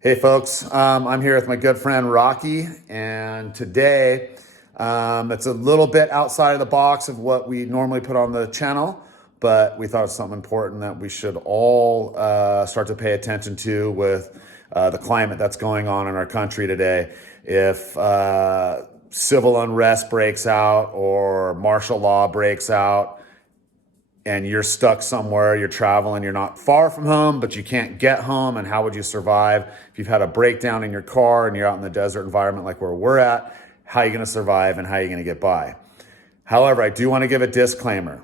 Hey folks, I'm here with my good friend Rocky, and today it's a little bit outside of the box of what we normally put on the channel, but we thought it's something important that we should all start to pay attention to with the climate that's going on in our country today. If civil unrest breaks out or martial law breaks out, and you're stuck somewhere, you're traveling, you're not far from home, but you can't get home, and how would you survive? If you've had a breakdown in your car and you're out in the desert environment like where we're at, how are you gonna survive and how are you gonna get by? However, I do wanna give a disclaimer.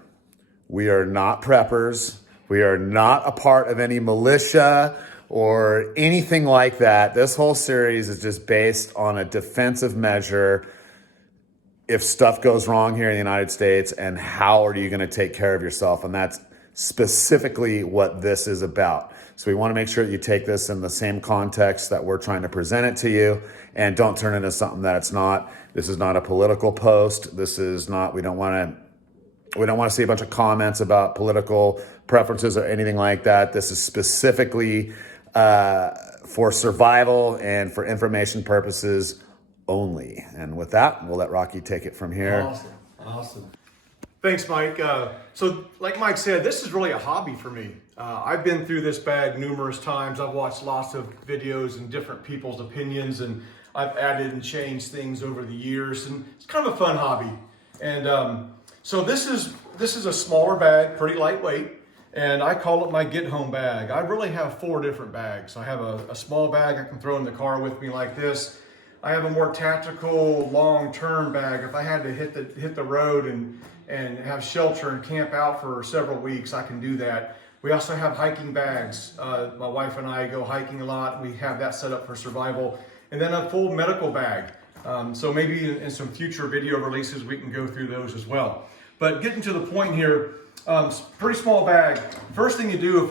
We are not preppers. We are not a part of any militia or anything like that. This whole series is just based on a defensive measure if stuff goes wrong here in the United States, and how are you going to take care of yourself? And that's specifically what this is about. So we want to make sure that you take this in the same context that we're trying to present it to you, and don't turn it into something that it's not. This is not a political post. This is not, we don't want to see a bunch of comments about political preferences or anything like that. This is specifically for survival and for information purposes only. And with that, we'll let Rocky take it from here. Awesome. Thanks, Mike. So like Mike said, this is really a hobby for me. I've been through this bag numerous times. I've watched lots of videos and different people's opinions, and I've added and changed things over the years, and it's kind of a fun hobby. And so this is a smaller bag, pretty lightweight, and I call it my get home bag. I really have 4 different bags. I have a small bag I can throw in the car with me like this. I have a more tactical, long-term bag. If I had to hit the road and have shelter and camp out for several weeks, I can do that. We also have hiking bags. My wife and I go hiking a lot. We have that set up for survival. And then a full medical bag. So maybe in some future video releases, we can go through those as well. But getting to the point here, pretty small bag. First thing you do,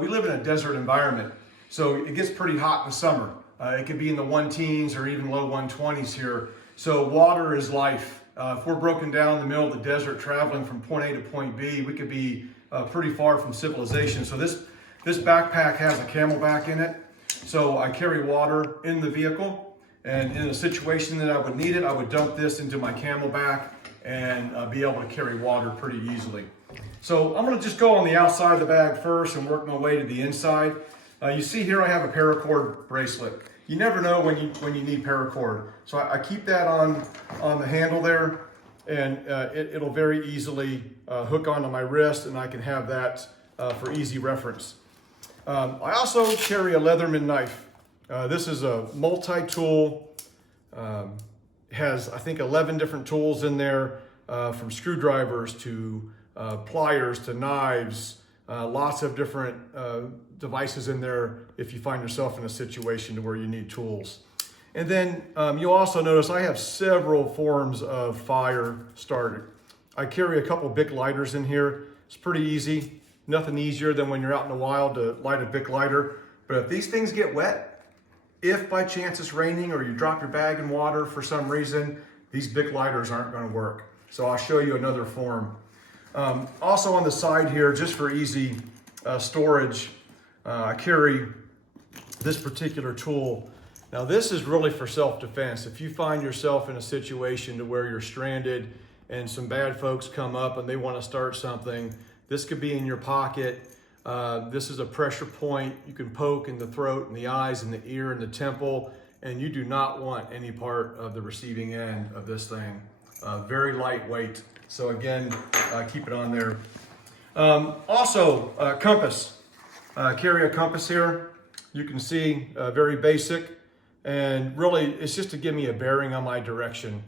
we live in a desert environment, so it gets pretty hot in the summer. It could be in the 110s or even low 120s here. So water is life. If we're broken down in the middle of the desert traveling from point A to point B, we could be pretty far from civilization. So this backpack has a CamelBak in it. So I carry water in the vehicle, and in a situation that I would need it, I would dump this into my CamelBak and be able to carry water pretty easily. So I'm gonna just go on the outside of the bag first and work my way to the inside. You see here I have a paracord bracelet. You never know when you need paracord. So I keep that on the handle there, and it'll very easily hook onto my wrist, and I can have that for easy reference. I also carry a Leatherman knife. This is a multi-tool, has I think 11 different tools in there, from screwdrivers to pliers to knives, lots of different devices in there if you find yourself in a situation where you need tools. And then you'll also notice I have several forms of fire starter. I carry a couple Bic lighters in here. It's pretty easy. Nothing easier than when you're out in the wild to light a Bic lighter. But if these things get wet, if by chance it's raining or you drop your bag in water for some reason, these Bic lighters aren't going to work. So I'll show you another form. Also on the side here, just for easy storage, I carry this particular tool. Now this is really for self-defense. If you find yourself in a situation to where you're stranded and some bad folks come up and they want to start something, this could be in your pocket. This is a pressure point. You can poke in the throat and the eyes and the ear and the temple, and you do not want any part of the receiving end of this thing. Very lightweight. So again, keep it on there. Also, compass. Carry a compass here. You can see very basic, and really it's just to give me a bearing on my direction.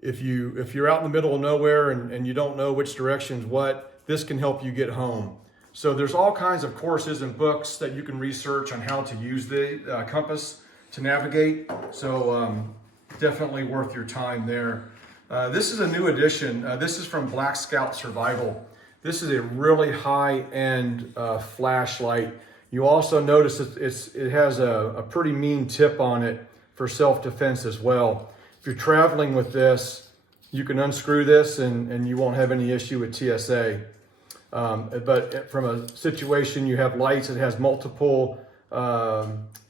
If you're out in the middle of nowhere and you don't know which direction's what, this can help you get home. So there's all kinds of courses and books that you can research on how to use the compass to navigate. So definitely worth your time there. This is a new addition. This is from Black Scout Survival. This is a really high-end flashlight. You also notice it has a pretty mean tip on it for self-defense as well. If you're traveling with this, you can unscrew this and you won't have any issue with TSA. But from a situation, you have lights, it has multiple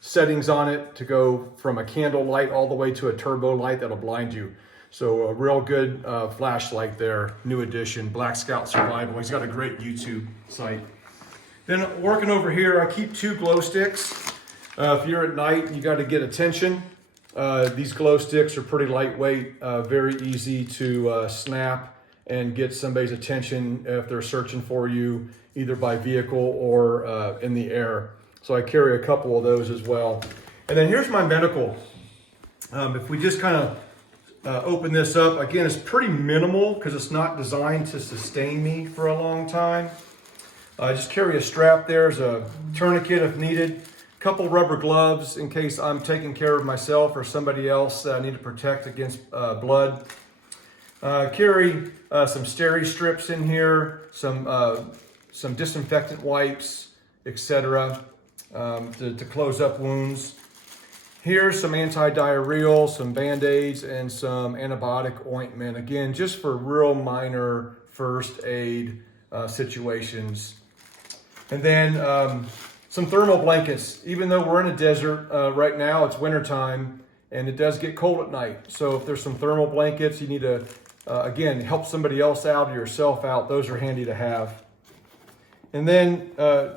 settings on it to go from a candle light all the way to a turbo light that'll blind you. So a real good flashlight there, new edition, Black Scout Survival. He's got a great YouTube site. Then working over here, I keep 2 glow sticks. If you're at night and you got to get attention, these glow sticks are pretty lightweight, very easy to snap and get somebody's attention if they're searching for you, either by vehicle or in the air. So I carry a couple of those as well. And then here's my medical. If we just kind of open this up, again, it's pretty minimal because it's not designed to sustain me for a long time. I just carry a strap. There's a tourniquet if needed. Couple rubber gloves in case I'm taking care of myself or somebody else that I need to protect against blood. Carry some steri strips in here, some disinfectant wipes, etc. To close up wounds. Here's some anti-diarrheal, some Band-Aids, and some antibiotic ointment. Again, just for real minor first aid situations. And then some thermal blankets. Even though we're in a desert right now, it's wintertime, and it does get cold at night. So if there's some thermal blankets, you need to, again, help somebody else out or yourself out. Those are handy to have. And then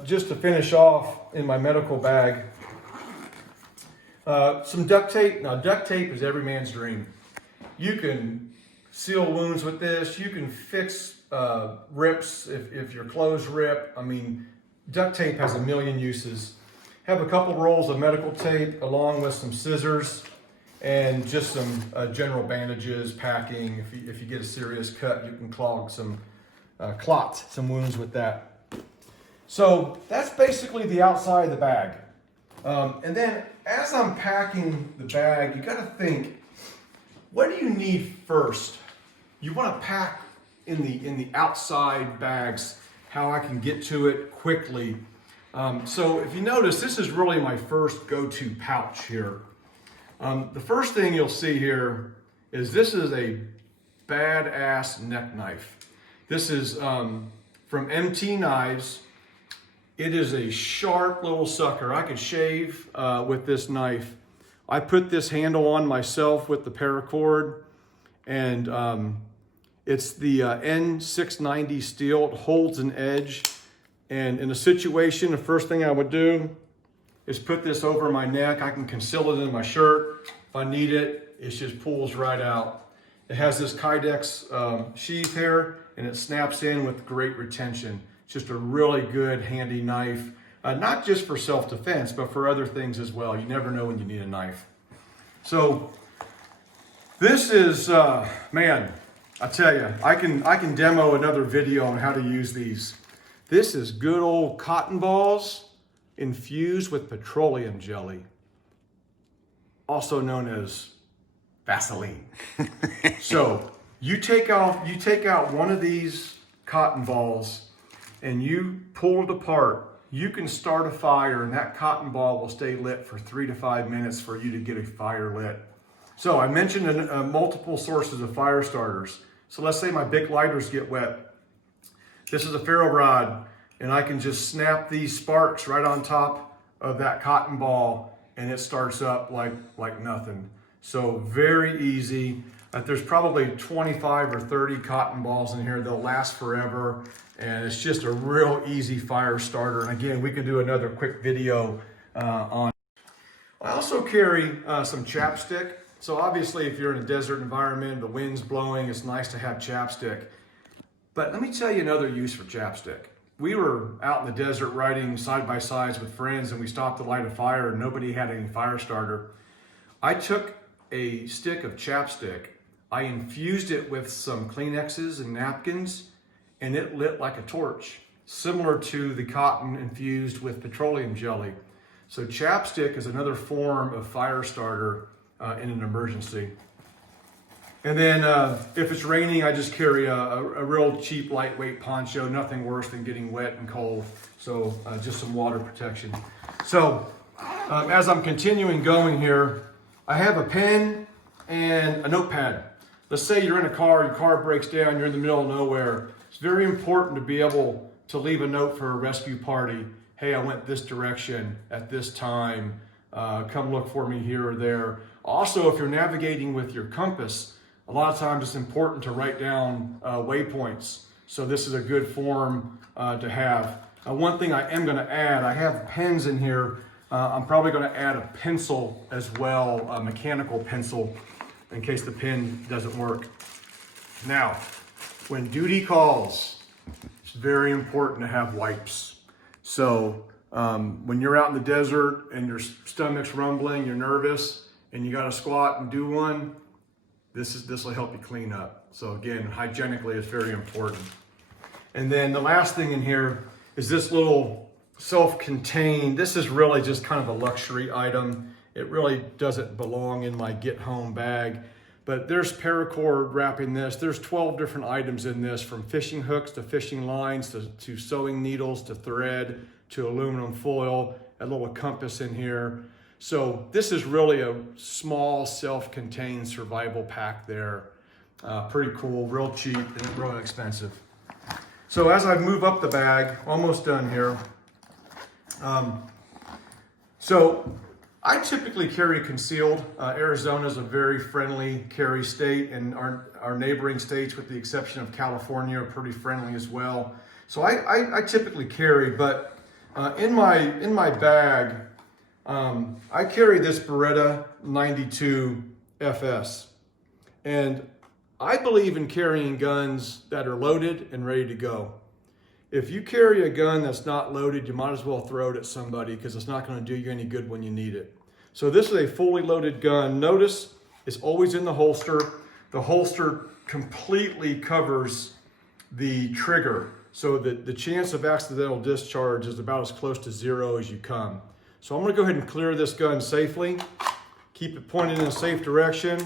just to finish off in my medical bag, some duct tape. Now, duct tape is every man's dream. You can seal wounds with this. You can fix rips if your clothes rip. I mean, duct tape has a million uses. Have a couple rolls of medical tape along with some scissors and just some general bandages, packing. If you get a serious cut, you can clot some wounds with that. So that's basically the outside of the bag. And then as I'm packing the bag, you got to think, what do you need first? You want to pack in the outside bags how I can get to it quickly. So if you notice, this is really my first go-to pouch here. The first thing you'll see here is this is a badass neck knife. This is from MT Knives. It is a sharp little sucker. I could shave with this knife. I put this handle on myself with the paracord, and it's the N690 steel. It holds an edge, and in a situation, the first thing I would do is put this over my neck. I can conceal it in my shirt. If I need it, it just pulls right out. It has this Kydex sheath here, and it snaps in with great retention. It's just a really good, handy knife, not just for self-defense, but for other things as well. You never know when you need a knife. So this is, man, I tell you, I can demo another video on how to use these. This is good old cotton balls infused with petroleum jelly, also known as Vaseline. So you take out one of these cotton balls and you pull it apart. You can start a fire, and that cotton ball will stay lit for 3 to 5 minutes for you to get a fire lit. So I mentioned multiple sources of fire starters. So let's say my Bic lighters get wet. This is a ferro rod, and I can just snap these sparks right on top of that cotton ball, and it starts up like nothing. So very easy. There's probably 25 or 30 cotton balls in here. They'll last forever, and it's just a real easy fire starter. And again, we can do another quick video on. I also carry some chapstick. So obviously, if you're in a desert environment, the wind's blowing, it's nice to have chapstick. But let me tell you another use for chapstick. We were out in the desert riding side-by-sides with friends, and we stopped to light a fire, and nobody had any fire starter. I took a stick of chapstick, I infused it with some Kleenexes and napkins, and it lit like a torch, similar to the cotton infused with petroleum jelly. So chapstick is another form of fire starter in an emergency. And then if it's raining, I just carry a real cheap, lightweight poncho, nothing worse than getting wet and cold. So just some water protection. So as I'm continuing going here, I have a pen and a notepad. Let's say you're in a car, your car breaks down, you're in the middle of nowhere. It's very important to be able to leave a note for a rescue party hey, I went this direction at this time, come look for me here or there. Also, if you're navigating with your compass, a lot of times it's important to write down waypoints. So this is a good form to have. One thing I am going to add, I have pens in here. I'm probably going to add a pencil as well, a mechanical pencil, in case the pen doesn't work. Now, when duty calls, it's very important to have wipes. So when you're out in the desert and your stomach's rumbling, you're nervous, and you got to squat and do one, this will help you clean up. So again, hygienically, it's very important. And then the last thing in here is this little self-contained, this is really just kind of a luxury item. It really doesn't belong in my get home bag, but there's paracord wrapping this. There's 12 different items in this, from fishing hooks to fishing lines to sewing needles to thread to aluminum foil, a little compass in here. So this is really a small self-contained survival pack there. Pretty cool, real cheap and real inexpensive. So as I move up the bag, almost done here. So I typically carry concealed. Arizona is a very friendly carry state, and our neighboring states, with the exception of California, are pretty friendly as well. So I typically carry, but in my bag, I carry this Beretta 92 FS, and I believe in carrying guns that are loaded and ready to go. If you carry a gun that's not loaded, you might as well throw it at somebody, because it's not going to do you any good when you need it. So this is a fully loaded gun. Notice it's always in the holster. The holster completely covers the trigger, so that the chance of accidental discharge is about as close to zero as you come. So I'm going to go ahead and clear this gun safely. Keep it pointed in a safe direction.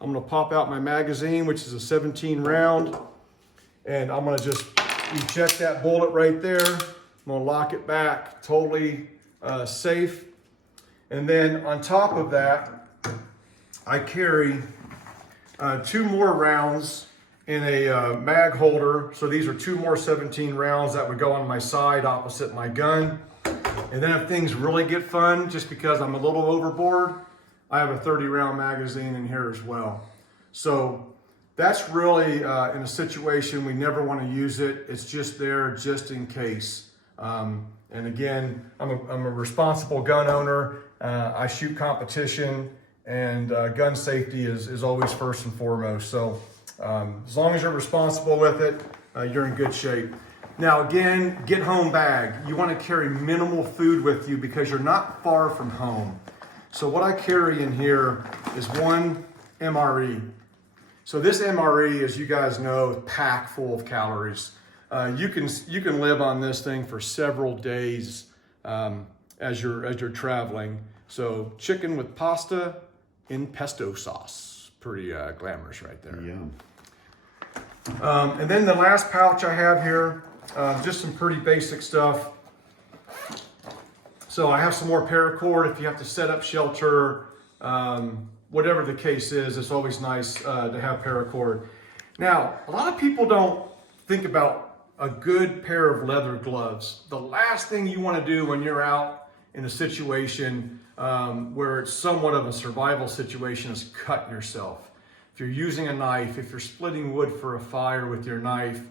I'm going to pop out my magazine, which is a 17 round, and I'm going to just eject that bullet right there. I'm going to lock it back, totally safe. And then on top of that, I carry 2 more rounds in a mag holder. So these are 2 more 17 rounds that would go on my side opposite my gun. And then if things really get fun, just because I'm a little overboard, I have a 30 round magazine in here as well. So that's really in a situation we never want to use it. It's just there just in case. And again, I'm a responsible gun owner. I shoot competition, and gun safety is always first and foremost. So as long as you're responsible with it, you're in good shape. Now again, get home bag. You want to carry minimal food with you because you're not far from home. So what I carry in here is 1 MRE. So this MRE, as you guys know, is packed full of calories. You can live on this thing for several days as you're traveling. So chicken with pasta in pesto sauce, pretty glamorous right there. Yeah. And then the last pouch I have here, just some pretty basic stuff. So I have some more paracord if you have to set up shelter, whatever the case is. It's always nice to have paracord. Now, a lot of people don't think about a good pair of leather gloves. The last thing you want to do when you're out in a situation where it's somewhat of a survival situation is cut yourself. If you're using a knife, if you're splitting wood for a fire with your knife,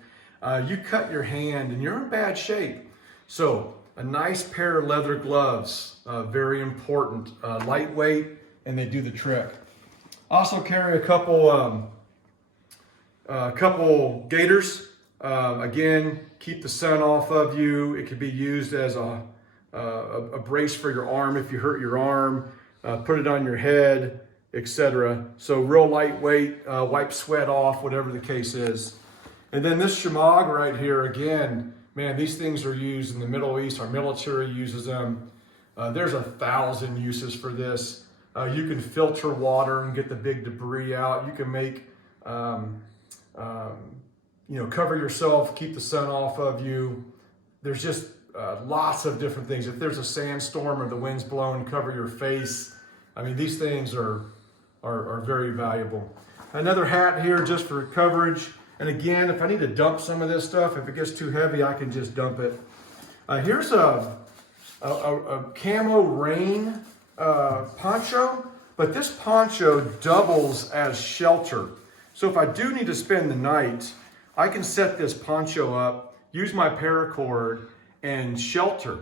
you cut your hand and you're in bad shape. So a nice pair of leather gloves, very important, lightweight, and they do the trick. Also carry a couple gaiters. Again, keep the sun off of you. It could be used as a brace for your arm if you hurt your arm. Put it on your head, etc. So real lightweight, wipe sweat off, whatever the case is. And then this shamag right here, again, man, these things are used in the Middle East. Our military uses them. There's 1,000 uses for this. You can filter water and get the big debris out. You can make, cover yourself, keep the sun off of you. There's just lots of different things. If there's a sandstorm or the wind's blowing, cover your face. I mean, these things are very valuable. Another hat here just for coverage. And again, if I need to dump some of this stuff, if it gets too heavy, I can just dump it. Here's a a camo rain poncho, but this poncho doubles as shelter. So if I do need to spend the night, I can set this poncho up, use my paracord, and shelter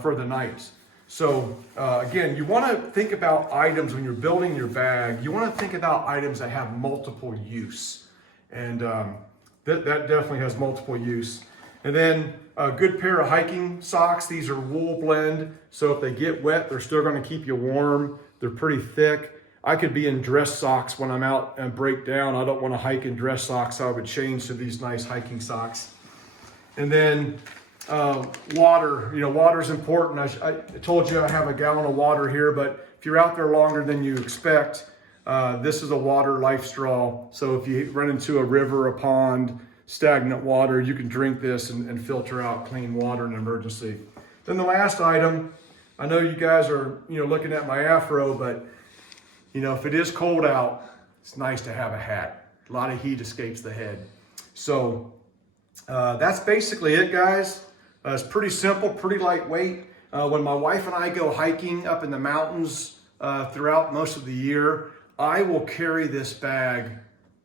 for the night. So again, you want to think about items when you're building your bag. You want to think about items that have multiple use, and that definitely has multiple use. And then a good pair of hiking socks. These are wool blend, so if they get wet, they're still going to keep you warm. They're pretty thick. I could be in dress socks when I'm out and break down. I don't want to hike in dress socks, so I would change to these nice hiking socks. And then water. Water is important. I told you I have a gallon of water here, but if you're out there longer than you expect, this is a water life straw. So if you run into a river, a pond, stagnant water, you can drink this and filter out clean water in an emergency. Then the last item, I know you guys are looking at my afro, but if it is cold out, it's nice to have a hat. A lot of heat escapes the head. So that's basically it, guys. It's pretty simple, pretty lightweight. When my wife and I go hiking up in the mountains throughout most of the year, I will carry this bag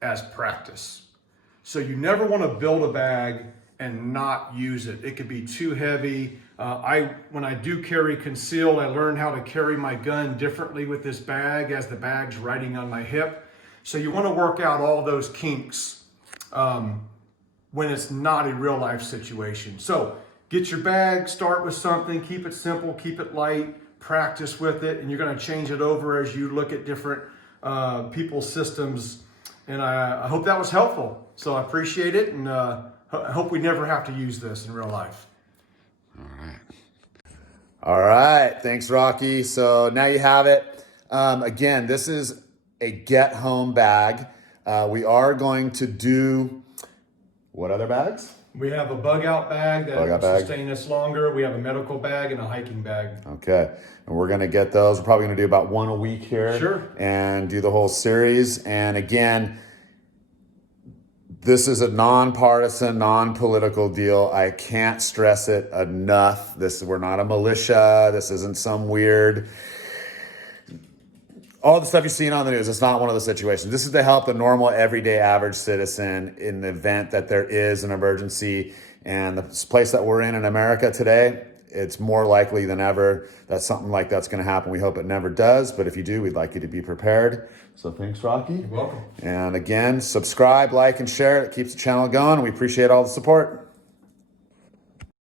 as practice. So you never want to build a bag and not use it. It could be too heavy. When I do carry concealed, I learned how to carry my gun differently with this bag as the bag's riding on my hip. So you want to work out all those kinks when it's not a real life situation. So get your bag, start with something, keep it simple, keep it light, practice with it, and you're going to change it over as you look at different people's systems. And I hope that was helpful. So I appreciate it, and I hope we never have to use this in real life. All right. Thanks, Rocky. So now you have it. Again, this is a get home bag. We are going to do what other bags? We have a bug out bag that will sustain us longer. We have a medical bag and a hiking bag. Okay. And we're going to get those. We're probably going to do about one a week here. Sure. And do the whole series. And again, this is a nonpartisan, non-political deal. I can't stress it enough. We're not a militia. This isn't some weird, all the stuff you're seeing on the news. It's not one of those situations. This is to help the normal, everyday, average citizen in the event that there is an emergency. And the place that we're in America today, it's more likely than ever that something like that's going to happen. We hope it never does, but if you do, we'd like you to be prepared. So thanks, Rocky. You're welcome. And again, subscribe, like, and share. It keeps the channel going. We appreciate all the support.